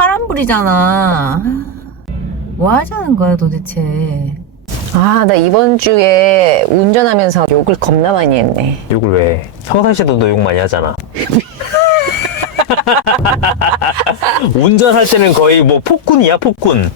파란 불이잖아. 뭐 하자는 거야 도대체. 아, 나 이번 주에 운전하면서 욕을 겁나 많이 했네. 욕을 왜? 평상시에도 너 욕 많이 하잖아. 운전할 때는 거의 뭐 폭군이야 폭군.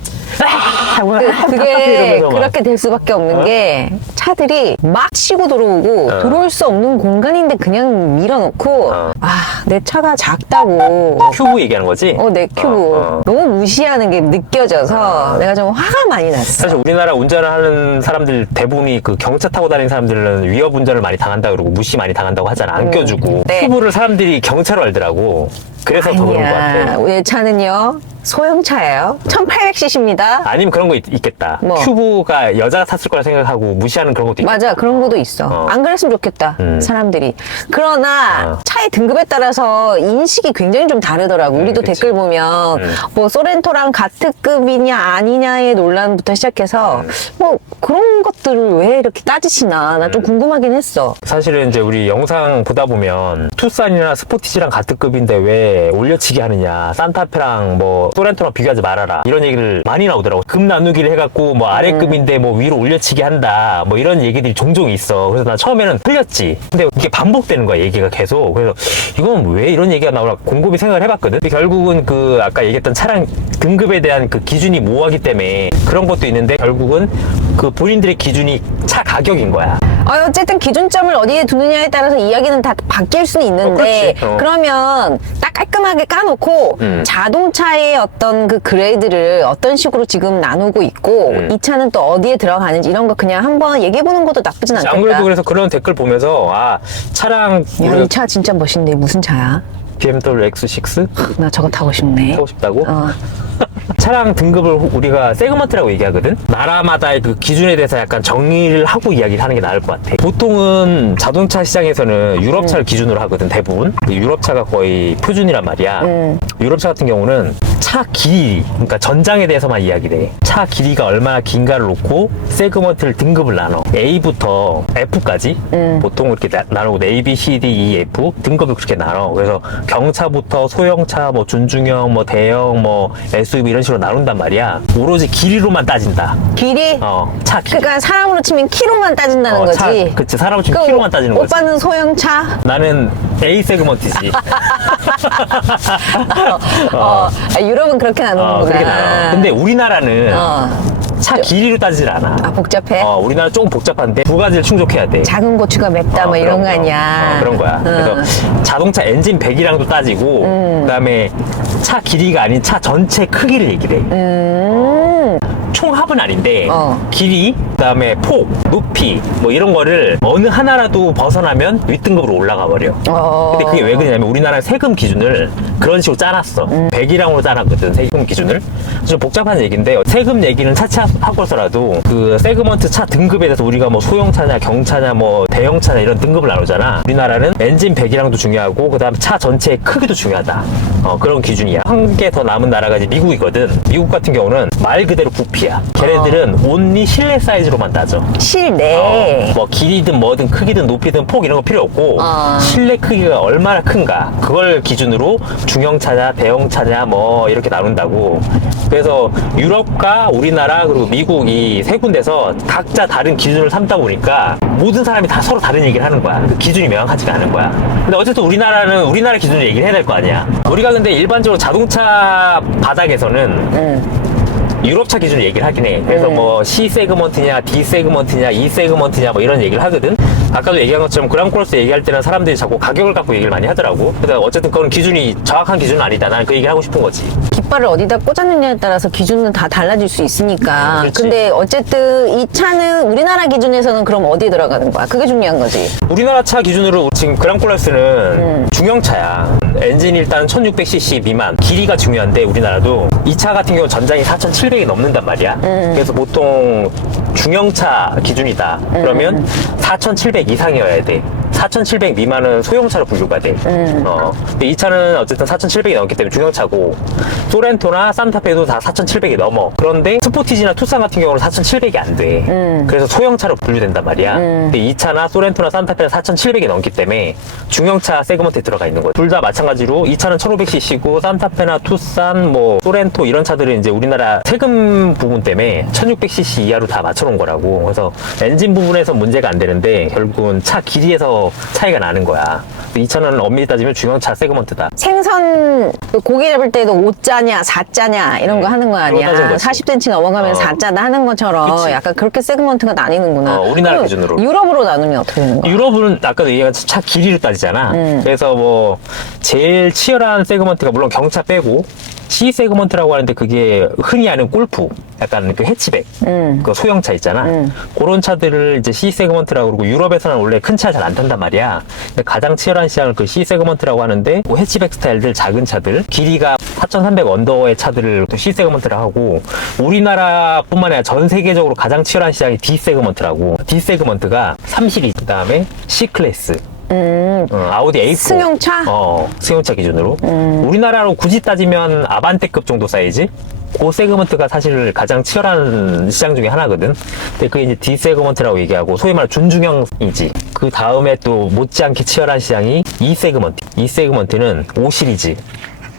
그, 그게. 그렇게 될 수밖에 없는 어? 게 차들이 막 치고 들어오고 어. 들어올 수 없는 공간인데 그냥 밀어놓고 어. 아, 내 차가 작다고 큐브 얘기하는 거지? 어, 내 큐브 어, 어. 너무 무시하는 게 느껴져서 내가 좀 화가 많이 났어. 사실 우리나라 운전을 하는 사람들 대부분이 그 경차 타고 다니는 사람들은 위협 운전을 많이 당한다 그러고 무시 많이 당한다고 하잖아. 안 껴주고. 네. 큐브를 사람들이 경차로 알더라고. 그래서 더 그런 것 같아. 내 차는요 소형차예요. 1800cc입니다. 아니면 그런 거 있, 겠다 뭐? 큐브가 여자가 탔을 거라 생각하고 무시하는 그런 것도 있고. 맞아 그런 것도 있어 어. 안 그랬으면 좋겠다 음. 사람들이 그러나 어. 차의 등급에 따라서 인식이 굉장히 좀 다르더라고 우리도 그치. 댓글 보면 음. 뭐 소렌토랑 같은 급이냐 아니냐의 논란부터 시작해서 음. 뭐 그런 것들을 왜 이렇게 따지시나 나좀 음. 궁금하긴 했어 사실은 이제 우리 영상 보다 보면 투싼이나 스포티지랑 같은 급인데 왜 올려치기 하느냐 산타페랑 뭐 소렌토랑 비교하지 말아라. 이런 얘기를 많이 나오더라고. 급 나누기를 해갖고 뭐 아래 급인데 뭐 위로 올려치기 한다. 뭐 이런 얘기들이 종종 있어. 그래서 나 처음에는 틀렸지. 근데 이게 반복되는 거야 얘기가 계속. 그래서 이건 왜 이런 얘기가 나오나 곰곰이 생각을 해봤거든. 결국은 그 아까 얘기했던 차량 등급에 대한 그 기준이 모호하기 때문에 그런 것도 있는데 결국은 그 본인들의 기준이 차 가격인 거야. 아, 어쨌든 기준점을 어디에 두느냐에 따라서 이야기는 다 바뀔 수는 있는데 어. 어. 그러면 딱 깔끔하게 까놓고 음. 자동차의 어떤 그 그레이드를 어떤 식으로 지금 나누고 있고 음. 이 차는 또 어디에 들어가는지 이런 거 그냥 한번 얘기해보는 것도 나쁘진 않겠다. 아무래도 그래서 그런 댓글 보면서 아 차량 야, 우리가 이 차 진짜 멋있네. 무슨 차야? BMW X6 나 저거 타고 싶네. 타고 싶다고? 어. 차량 등급을 우리가 세그먼트라고 얘기하거든. 나라마다의 그 기준에 대해서 약간 정리를 하고 이야기를 하는 게 나을 것 같아. 보통은 자동차 시장에서는 유럽차를 기준으로 하거든 대부분. 유럽차가 거의 표준이란 말이야. 음. 유럽차 같은 경우는 차 길이, 그러니까 전장에 대해서만 이야기를 해. 차 길이가 얼마나 긴가를 놓고 세그먼트를 등급을 나눠. A부터 F까지 음. 보통 이렇게 나, 나누고 A, B, C, D, E, F 등급을 그렇게 나눠. 그래서 경차부터 소형차, 뭐 준중형, 뭐 대형, 뭐 SUV 이런 식으로 나눈단 말이야. 오로지 길이로만 따진다. 길이? 어, 차 길. 그러니까 사람으로 치면 키로만 따진다는 어, 차, 거지. 그치. 사람을 지금 그 키로만 따지는 거지. 오빠는 소형차? 나는 A 세그먼트지. 어, 아, 유럽은 그렇게 나누는구나. 어, 그렇게 나눠. 근데 우리나라는 어. 차 길이로 따지질 않아. 아, 복잡해? 어, 우리나라 조금 복잡한데 두 가지를 충족해야 돼. 작은 고추가 맵다 어, 뭐 이런 그런 거 아니야. 어, 그런 거야. 응. 그래서 자동차 엔진 배기량도 따지고, 음. 그다음에 차 길이가 아닌 차 전체 크기를 얘기해. 음. 총합은 아닌데 어. 길이, 그다음에 폭, 높이 뭐 이런 거를 어느 하나라도 벗어나면 윗등급으로 올라가 버려. 어. 근데 그게 왜 그러냐면 우리나라 세금 기준을 그런 식으로 짜놨어. 음. 배기량으로 짜놨거든 세금 기준을. 좀 복잡한 얘기인데 세금 얘기는 차치하고서라도 그 세그먼트 차 등급에 대해서 우리가 뭐 소형차냐 경차냐 뭐 대형차냐 이런 등급을 나누잖아. 우리나라는 엔진 배기량도 중요하고 그 다음에 차 전체의 크기도 중요하다. 어, 그런 기준이야. 한 개 더 남은 나라가 이제 미국이거든. 미국 같은 경우는 말 그대로 부피야. 걔네들은 온리 실내 사이즈로만 따져. 실내. 어, 뭐 길이든 뭐든 크기든 높이든 폭 이런 거 필요 없고 어. 실내 크기가 얼마나 큰가 그걸 기준으로 중형 차냐 대형 차냐 뭐 이렇게 나눈다고 그래서 유럽과 우리나라 그리고 미국 이 세 군데서 각자 다른 기준을 삼다 보니까 모든 사람이 다 서로 다른 얘기를 하는 거야 그 기준이 명확하지가 않은 거야 근데 어쨌든 우리나라는 우리나라 기준을 얘기를 해야 될 거 아니야 우리가 근데 일반적으로 자동차 바닥에서는 음. 유럽차 기준을 얘기를 하긴 해. 그래서 음. 뭐 C 세그먼트냐, D 세그먼트냐, E 세그먼트냐 뭐 이런 얘기를 하거든. 아까도 얘기한 것처럼 그랑크로스 얘기할 때는 사람들이 자꾸 가격을 갖고 얘기를 많이 하더라고. 그래서 어쨌든 그건 기준이 정확한 기준은 아니다. 나는 그 얘기를 하고 싶은 거지. 깃발을 어디다 꽂았느냐에 따라서 기준은 다 달라질 수 있으니까. 음, 그렇지. 근데 어쨌든 이 차는 우리나라 기준에서는 그럼 어디에 들어가는 거야? 그게 중요한 거지. 우리나라 차 기준으로 지금 그랑클래스는 음. 중형차야. 엔진 일단 1600cc 미만. 길이가 중요한데 우리나라도 이 차 같은 경우 전장이 4700이 넘는단 말이야. 음. 그래서 보통 중형차 기준이다. 그러면 4700 이상이어야 돼. 4,700 미만은 소형차로 분류가 돼. 어. 근데 이 차는 어쨌든 4,700이 넘기 때문에 중형차고 소렌토나 산타페도 다 4,700이 넘어. 그런데 스포티지나 투싼 같은 경우는 4,700이 안 돼. 그래서 소형차로 분류된단 말이야. 근데 이 차나 소렌토나 산타페는 4,700이 넘기 때문에 중형차 세그먼트에 들어가 있는 거야. 둘 다 마찬가지로 이 차는 1,500cc고 산타페나 투싼 뭐 소렌토 이런 차들은 이제 우리나라 세금 부분 때문에 1,600cc 이하로 다 맞춰놓은 거라고. 그래서 엔진 부분에서 문제가 안 되는데 결국은 차 길이에서 차이가 나는 거야. 이 차는 엄밀히 따지면 중형차 세그먼트다. 생선 그 고기 잡을 때도 5자냐 4자냐 이런 거 하는 거 아니야. 그거 따진 거지. 40cm 넘어가면 어. 4자다 하는 것처럼 그치. 약간 그렇게 세그먼트가 나뉘는구나. 어, 우리나라 그럼 기준으로. 유럽으로 나누면 어떻게 되는 거야? 유럽은 아까도 얘기한 차 길이를 따지잖아. 음. 그래서 뭐 제일 치열한 세그먼트가 물론 경차 빼고 C 세그먼트라고 하는데 그게 흔히 아는 골프, 약간 그 해치백, 음. 그 소형차 있잖아. 음. 그런 차들을 이제 C 세그먼트라고 그러고 유럽에서는 원래 큰 차 잘 안 탄단 말이야. 근데 가장 치열한 시장을 그 C 세그먼트라고 하는데 뭐 해치백 스타일들 작은 차들 길이가 4,300 언더의 차들을 또 C 세그먼트라 하고 우리나라뿐만 아니라 전 세계적으로 가장 치열한 시장이 D 세그먼트라고 D 세그먼트가 3 시리즈 그다음에 C 클래스 음. 어, 아우디 A4 승용차? 음. 어 승용차 기준으로 우리나라로 굳이 따지면 아반떼급 정도 사이즈 그 세그먼트가 사실 가장 치열한 시장 중에 하나거든. 근데 그게 이제 D 세그먼트라고 얘기하고 소위 말해 준중형이지. 그 다음에 또 못지않게 치열한 시장이 E 세그먼트. E 세그먼트는 5 시리즈.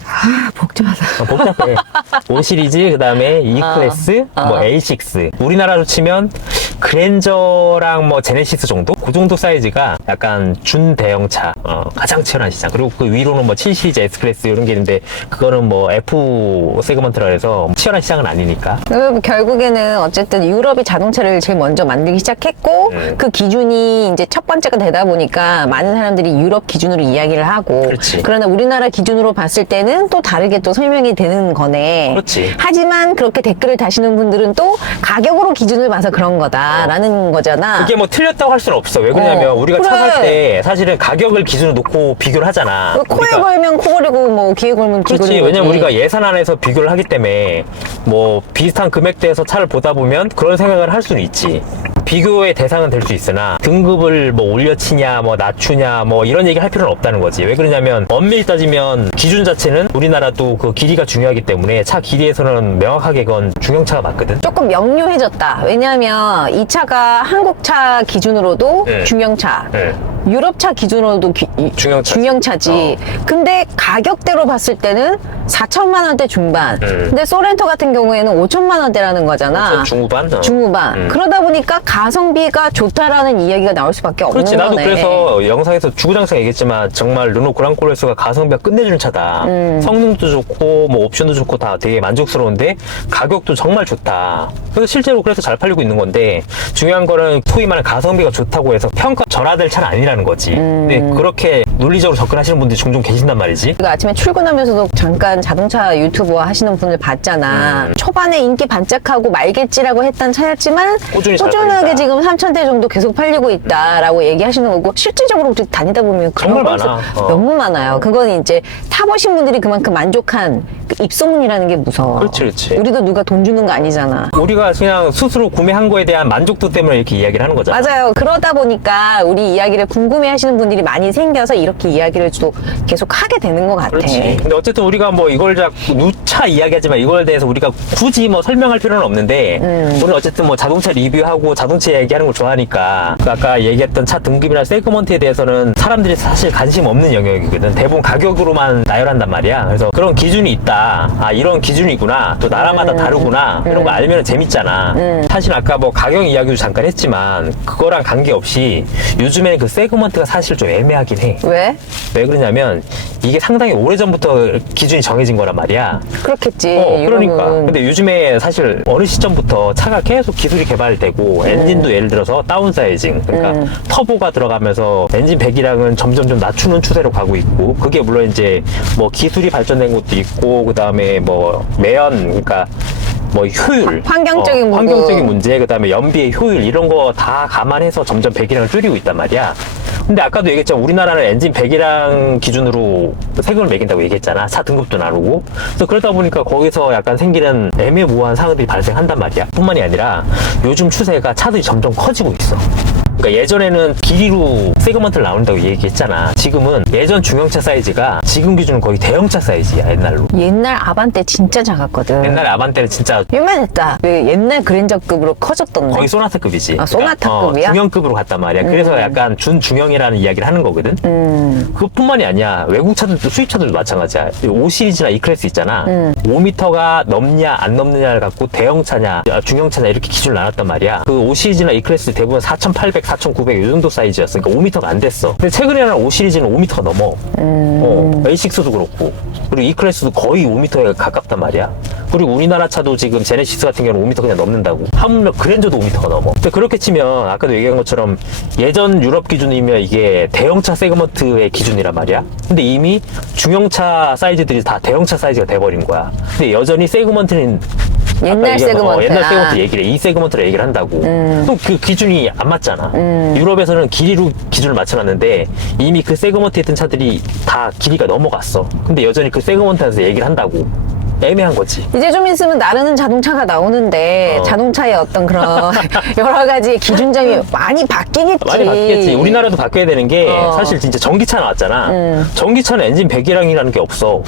아, 복잡하다. 어, 복잡해. 5 시리즈, 그 다음에 E 클래스, 뭐 A6. 우리나라로 치면 그랜저랑 뭐 제네시스 정도? 그 정도 사이즈가 약간 준대형차, 어, 가장 치열한 시장. 그리고 그 위로는 뭐 7 시리즈 S 클래스 이런 게 있는데, 그거는 뭐 F 세그먼트라 해서 치열한 시장은 아니니까. 그리고 결국에는 어쨌든 유럽이 자동차를 제일 먼저 만들기 시작했고 음. 그 기준이 이제 첫 번째가 되다 보니까 많은 사람들이 유럽 기준으로 이야기를 하고 그렇지. 그러나 우리나라 기준으로 봤을 때는 또 다르게 또 설명이 되는 거네. 그렇지. 하지만 그렇게 댓글을 다시는 분들은 또 가격으로 기준을 봐서 그런 거다라는 거잖아. 그게 뭐 틀렸다고 할 수는 없어. 왜 그러냐면 어, 우리가 그래. 차 살 때 사실은 가격을 기준으로 놓고 비교를 하잖아. 그 코에 우리가- 걸면 코 걸이고 뭐 귀에 걸면 그렇지. 귀걸이고 왜냐면 우리가 예산 안에서 비교를 하기 때문에 뭐 비슷한 금액대에서 차를 보다 보면 그런 생각을 할 수는 있지. 비교의 대상은 될 수 있으나 등급을 뭐 올려치냐 뭐 낮추냐 뭐 이런 얘기 할 필요는 없다는 거지. 왜 그러냐면 엄밀히 따지면 기준 자체는 우리나라도 그 길이가 중요하기 때문에 차 길이에서는 명확하게 그건 중형차가 맞거든. 조금 명료해졌다. 왜냐하면 이 차가 한국차 기준으로도 네. 중형차, 네. 유럽차 기준으로도 기- 이- 중형차지. 중형차지. 근데 가격대로 봤을 때는 4천만 원대 중반. 음. 근데 소렌토 같은 경우에는 5천만 원대라는 거잖아. 중후반? 어. 중후반. 음. 그러다 보니까 가성비가 좋다라는 이야기가 나올 수밖에 없는 그렇지 나도 거네. 그래서 영상에서 주구장창 얘기했지만 정말 르노 그랑코레스가 가성비가 끝내주는 차다 음. 성능도 좋고 뭐 옵션도 좋고 다 되게 만족스러운데 가격도 정말 좋다 그래서 실제로 그래서 잘 팔리고 있는 건데 중요한 거는 소위 말하는 가성비가 좋다고 해서 평가 절하될 차는 아니라 는 거지 음. 근데 그렇게 논리적으로 접근하시는 분들이 종종 계신단 말이지 우리가 아침에 출근하면서도 잠깐 자동차 유튜버 하시는 분을 봤잖아. 음. 초반에 인기 반짝하고 말겠지라고 했던 차였지만 꾸준히 잘 꾸준하게 팔린다. 지금 3,000대 정도 계속 팔리고 있다라고 얘기하시는 거고 실질적으로 우리 다니다 보면 그런 정말 건 많아. 어. 너무 많아요. 그건 이제 타보신 분들이 그만큼 만족한 그 입소문이라는 게 무서워. 그렇지, 그렇지. 우리도 누가 돈 주는 거 아니잖아. 우리가 그냥 스스로 구매한 거에 대한 만족도 때문에 이렇게 이야기를 하는 거잖아 맞아요. 그러다 보니까 우리 이야기를 궁금해 하시는 분들이 많이 생겨서 이렇게 이야기를 또 계속 하게 되는 것 같아. 그렇지. 근데 어쨌든 우리가 뭐 이걸 자꾸 누차 이야기하지만 이거에 대해서 우리가 굳이 뭐 설명할 필요는 없는데 음. 우리는 어쨌든 뭐 자동차 리뷰하고 자동차 얘기하는 걸 좋아하니까 그 아까 얘기했던 차 등급이나 세그먼트에 대해서는 사람들이 사실 관심 없는 영역이거든. 대부분 가격으로만 나열한단 말이야. 그래서 그런 기준이 있다. 아 이런 기준이구나. 또 나라마다 음. 다르구나. 이런 거 알면 재밌잖아. 사실 아까 뭐 가격 이야기도 잠깐 했지만 그거랑 관계없이 요즘에는 그 세그 먼트가 사실 좀 애매하긴 해. 왜? 왜 그러냐면 이게 상당히 오래전부터 기준이 정해진 거란 말이야. 그렇겠지. 어, 그러니까. 유럽은. 근데 요즘에 사실 어느 시점부터 차가 계속 기술이 개발되고 엔진도 예를 들어서 다운사이징, 그러니까 음. 터보가 들어가면서 엔진 배기량은 점점 좀 낮추는 추세로 가고 있고 그게 물론 이제 뭐 기술이 발전된 것도 있고 그다음에 뭐 매연, 그러니까 뭐 효율, 환경적인 어, 부분. 환경적인 문제, 그다음에 연비의 효율 이런 거 다 감안해서 점점 배기량을 줄이고 있단 말이야. 근데 아까도 얘기했지만 우리나라는 엔진 배기량 기준으로 세금을 매긴다고 얘기했잖아. 차 등급도 나누고. 그래서 그러다 보니까 거기서 약간 생기는 애매모호한 상황들이 발생한단 말이야. 뿐만이 아니라 요즘 추세가 차들이 점점 커지고 있어. 그러니까 예전에는 길이로 세그먼트를 나온다고 얘기했잖아. 지금은 예전 중형차 사이즈가 지금 기준은 거의 대형차 사이즈야 옛날로. 옛날 아반떼 진짜 작았거든. 옛날 아반떼는 진짜 유명했다. 그 옛날 그랜저급으로 커졌던데. 거의 소나타급이지. 아, 소나타급이야? 어, 중형급으로 갔단 말이야. 그래서 약간 준중형이라는 이야기를 하는 거거든. 음. 그뿐만이 아니야. 외국 차들도 수입 차들도 마찬가지야. 5 시리즈나 E 클래스 있잖아. 음. 5m가 넘냐 안 넘느냐를 갖고 대형차냐 중형차냐 이렇게 기준을 나눴단 말이야. 그 5 시리즈나 E 클래스 대부분 4,800, 4,900 이 정도 사이즈였어. 그러니까 5m가 안 됐어. 근데 최근에는 5 시리즈는 5m가 넘어. 음. 어, A6도 그렇고 그리고 E 클래스도 거의 5m에 가깝단 말이야. 그리고 우리나라 차도 지금 제네시스 같은 경우는 5m 그냥 넘는다고. 하물며 그랜저도 5m가 넘어. 근데 그렇게 치면 아까도 얘기한 것처럼 예전 유럽 기준이면 이게 대형차 세그먼트의 기준이란 말이야. 근데 이미 중형차 사이즈들이 다 대형차 사이즈가 돼버린 거야. 근데 여전히 세그먼트는 옛날 어, 세그먼트야. 옛날 세그먼트 얘기를 해. 이 세그먼트로 얘기를 한다고. 또그 기준이 안 맞잖아. 유럽에서는 길이로 기준을 맞춰놨는데 이미 그 세그먼트에 있던 차들이 다 길이가 넘어갔어. 근데 여전히 그 세그먼트에서 얘기를 한다고. 애매한 거지. 이제 좀 있으면 나르는 자동차가 나오는데 어. 자동차의 어떤 그런 여러 가지 기준점이 많이 바뀌겠지. 많이 바뀌겠지. 우리나라도 바뀌어야 되는 게 어. 사실 진짜 전기차 나왔잖아. 음. 전기차는 엔진 배기량이라는 게 없어.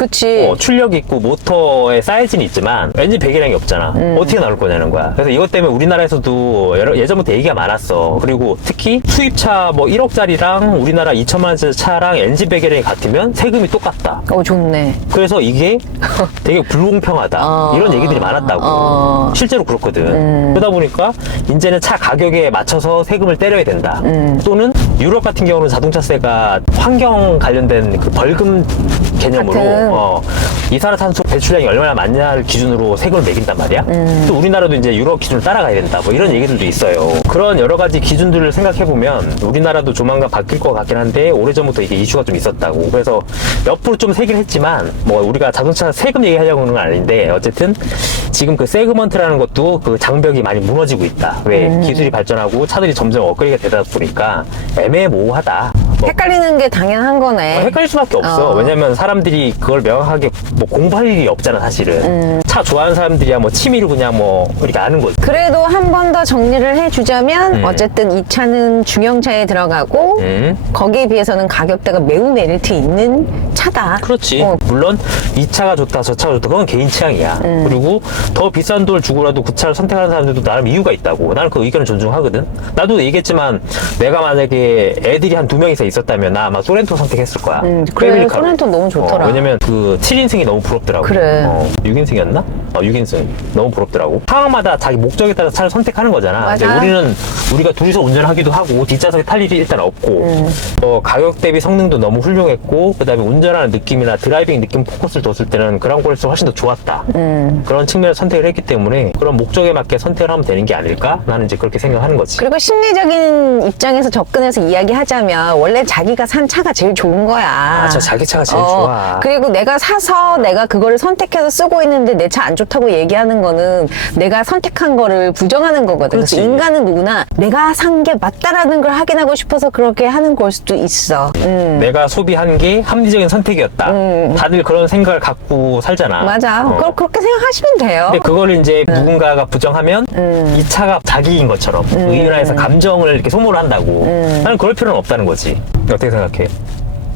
그치. 어, 출력 있고 모터의 사이즈는 있지만 엔진 배기량이 없잖아. 음. 어떻게 나올 거냐는 거야. 그래서 이것 때문에 우리나라에서도 여러- 예전부터 얘기가 많았어. 그리고 특히 수입차 뭐 1억짜리랑 우리나라 2천만 원짜리 차랑 엔진 배기량이 같으면 세금이 똑같다. 어, 좋네. 그래서 이게 되게 불공평하다. 어. 이런 얘기들이 많았다고. 어. 실제로 그렇거든. 그러다 보니까 이제는 차 가격에 맞춰서 세금을 때려야 된다. 음. 또는 유럽 같은 경우는 자동차세가 환경 관련된 그 벌금 개념으로 같은. 어, 이산화탄소 배출량이 얼마나 많냐를 기준으로 세금을 매긴단 말이야. 음. 또 우리나라도 이제 유럽 기준을 따라가야 된다. 뭐 이런 얘기들도 있어요. 그런 여러 가지 기준들을 생각해 보면 우리나라도 조만간 바뀔 것 같긴 한데 오래전부터 이게 이슈가 좀 있었다고. 그래서 옆으로 좀 세긴 했지만 뭐 우리가 자동차 세금 얘기하려고 하는 건 아닌데 어쨌든 지금 그 세그먼트라는 것도 그 장벽이 많이 무너지고 있다. 왜 음. 기술이 발전하고 차들이 점점 업그레이드가 되다 보니까 애매모호하다. 뭐 헷갈리는 게 당연한 거네. 어, 헷갈릴 수밖에 없어. 어. 왜냐면 사람들이 그걸 명확하게 뭐 공부할 일이 없잖아, 사실은. 음. 차 좋아하는 사람들이야 뭐 취미로 그냥 뭐 이렇게 아는 거지. 그래도 한 번 더 정리를 해주자면 음. 어쨌든 이 차는 중형차에 들어가고 음. 거기에 비해서는 가격대가 매우 메리트 있는 차다. 그렇지. 어, 물론 이 차가 좋다, 저 차가 좋다, 그건 개인 취향이야. 음. 그리고 더 비싼 돈을 주고라도 그 차를 선택하는 사람들도 나름 이유가 있다고. 나는 그 의견을 존중하거든. 나도 얘기했지만 내가 만약에 애들이 한 두 명 이상 있었다면 나 아마 소렌토 선택했을 거야. 음, 그래. 소렌토 너무 좋더라. 어, 왜냐면 그 7인승이 너무 부럽더라고. 그래. 어, 6인승이었나? 어, 6인승. 너무 부럽더라고. 상황마다 자기 목적에 따라 차를 선택하는 거잖아. 맞아. 근데 우리는 우리가 둘이서 운전하기도 하고 뒷좌석에 탈 일이 일단 없고 음. 어, 가격 대비 성능도 너무 훌륭했고 그 다음에 운전하는 느낌이나 드라이빙 느낌 포커스를 뒀을 때는 그랑콜에서 훨씬 더 좋았다. 음. 그런 측면을 선택을 했기 때문에 그런 목적에 맞게 선택을 하면 되는 게 아닐까? 나는 이제 그렇게 생각하는 거지. 그리고 심리적인 입장에서 접근해서 이야기하자면 원래 자기가 산 차가 제일 좋은 거야. 아, 저 자기 차가 제일 어, 좋아. 그리고 내가 사서 내가 그거를 선택해서 쓰고 있는데 내차 안 좋다고 얘기하는 거는 내가 선택한 거를 부정하는 거거든. 그렇지. 인간은 누구나 내가 산 게 맞다라는 걸 확인하고 싶어서 그렇게 하는 걸 수도 있어. 음. 내가 소비한 게 합리적인 선택이었다. 다들 그런 생각을 갖고 살잖아. 맞아. 어. 그걸 그렇게 생각하시면 돼요. 근데 그거를 이제 누군가가 부정하면 음. 이 차가 자기인 것처럼 의인화해서 감정을 이렇게 소모를 한다고. 음. 나는 그럴 필요는 없다는 거지. 어떻게 생각해?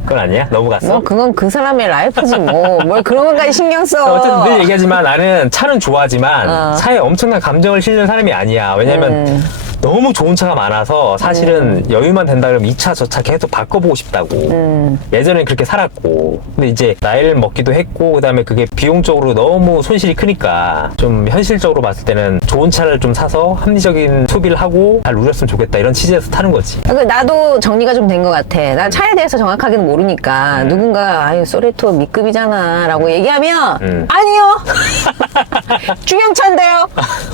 그건 아니야? 너무 갔어? 뭐 그건 그 사람의 라이프지 뭐. 뭘 그런 것까지 신경 써. 어쨌든 늘 얘기하지만 나는 차는 좋아하지만 어. 차에 엄청난 감정을 실는 사람이 아니야. 왜냐면 음. 너무 좋은 차가 많아서 사실은 여유만 된다 그러면 이 차 저 차 계속 바꿔보고 싶다고. 음. 예전엔 그렇게 살았고. 근데 이제 나이를 먹기도 했고, 그 다음에 그게 비용적으로 너무 손실이 크니까 좀 현실적으로 봤을 때는 좋은 차를 좀 사서 합리적인 소비를 하고 잘 누렸으면 좋겠다. 이런 취지에서 타는 거지. 그 나도 정리가 좀 된 것 같아. 난 차에 대해서 정확하게는 모르니까 음. 누군가 아유 소레토 미급이잖아라고 얘기하면 음. 아니요 중형차인데요.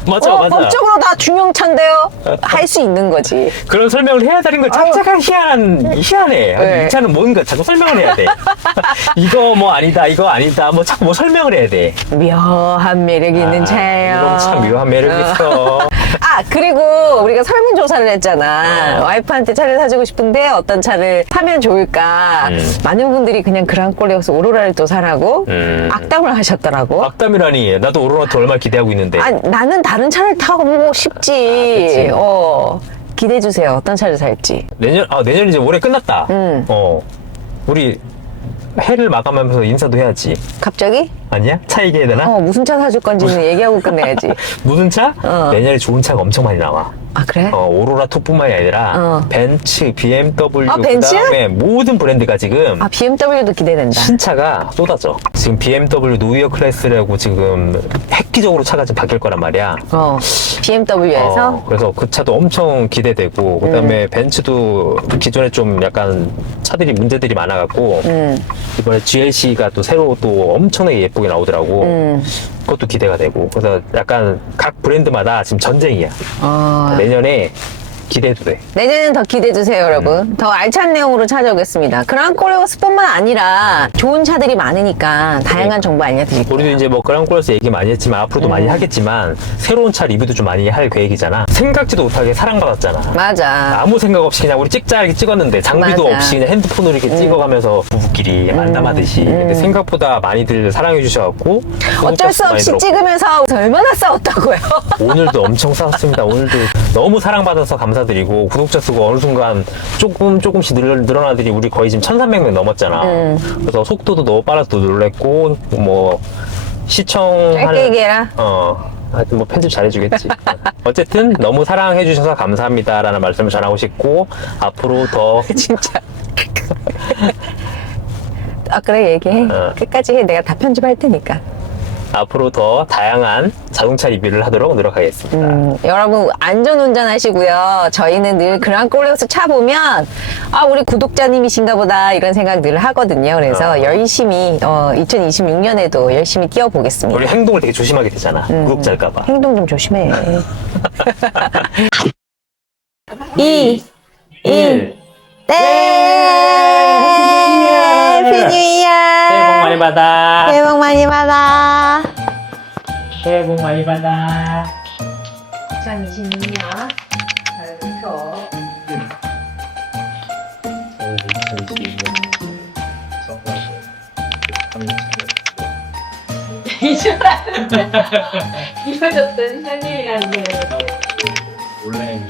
맞아, 어, 맞아. 법적으로 다 중형차인데요. 할 수 있는 거지. 그런 설명을 해야 되는 거 자체가 희한한, 희한해. 네. 이 차는 뭔가 자꾸 설명을 해야 돼. 이거 뭐 아니다, 이거 아니다. 뭐 자꾸 뭐 설명을 해야 돼. 묘한 매력이 있는 아, 차예요. 이건 참 묘한 매력이 어. 있어. 아 그리고 우리가 설문조사를 했잖아 어. 와이프한테 차를 사주고 싶은데 어떤 차를 사면 좋을까 음. 많은 분들이 그냥 그랑꼴리어서 오로라를 또 사라고 음. 악담을 하셨더라고 악담이라니. 나도 오로라토 얼마나 기대하고 있는데. 아, 나는 다른 차를 타고 싶지. 아, 그치. 어. 기대해 주세요. 어떤 차를 살지. 내년 아 내년 이제 올해 끝났다. 음. 어 우리 해를 마감하면서 인사도 해야지. 갑자기? 아니야? 차 얘기해야 되나? 어 무슨 차 사줄 건지는 얘기하고 끝내야지. 무슨 차? 어. 내년에 좋은 차가 엄청 많이 나와. 아 그래? 어, 오로라 2뿐만이 아니라 어. 벤츠, BMW, 아, 벤츠? 그다음에 모든 브랜드가 지금 아 BMW도 기대된다. 신차가 쏟아져. 지금 BMW 노이어 클래스라고 지금 획기적으로 차가 좀 바뀔 거란 말이야. 어 BMW에서 어, 그래서 그 차도 엄청 기대되고 그다음에 벤츠도 기존에 좀 약간 차들이 문제들이 많아갖고 음, 이번에 GLC가 또 새로 또 엄청나게 예쁘게 나오더라고. 음. 그것도 기대가 되고 그래서 약간 각 브랜드마다 지금 전쟁이야. 어, 내년에 기대해도 돼. 내년엔 더 기대해 주세요, 여러분. 음. 더 알찬 내용으로 찾아오겠습니다. 그랑코레오스뿐만 아니라 좋은 차들이 많으니까 다양한 정보 알려드릴게요. 우리도 이제 뭐 그랑콜러스 얘기 많이 했지만 앞으로도 음. 많이 하겠지만 새로운 차 리뷰도 좀 많이 할 계획이잖아. 생각지도 못하게 사랑받았잖아. 맞아. 아무 생각 없이 그냥 우리 찍자 이렇게 찍었는데 장비도 맞아. 음. 없이 그냥 핸드폰으로 이렇게 찍어가면서 부부끼리 만남하듯이 근데 생각보다 많이들 사랑해 주셔갖고 어쩔 수 없이. 찍으면서 얼마나 싸웠다고요? 오늘도 엄청 싸웠습니다. 오늘도 너무 사랑받아서 감사드리고 구독자 수가 어느 순간 조금 조금씩 늘, 늘어나더니 우리 거의 지금 1,300명 넘었잖아. 음. 그래서 속도도 너무 빨라서 놀랬고 뭐 시청하는 짧게 얘기해라. 어. 하여튼 뭐 편집 잘해주겠지. 어쨌든 너무 사랑해주셔서 감사합니다라는 말씀을 전하고 싶고 앞으로 더 진짜. 아 그래 얘기해. 어. 끝까지 해. 내가 다 편집할 테니까. 앞으로 더 다양한 자동차 리뷰를 하도록 노력하겠습니다. 음, 여러분 안전 운전하시고요. 저희는 늘 그랑콜레오스 차 보면 아 우리 구독자님이신가 보다 이런 생각 늘 하거든요. 그래서 어. 열심히 어, 2026년에도 열심히 뛰어보겠습니다. 우리 행동을 되게 조심하게 되잖아. 음. 구독자일까봐. 행동 좀 조심해. 2 1 땡! 해피 뉴 이어! 새해 복 많이 받아. 새해 복 많이 받아. 새해 복 많이 받아. 2026년 잘 펴. 이어졌던 할 일이라는 게. 원래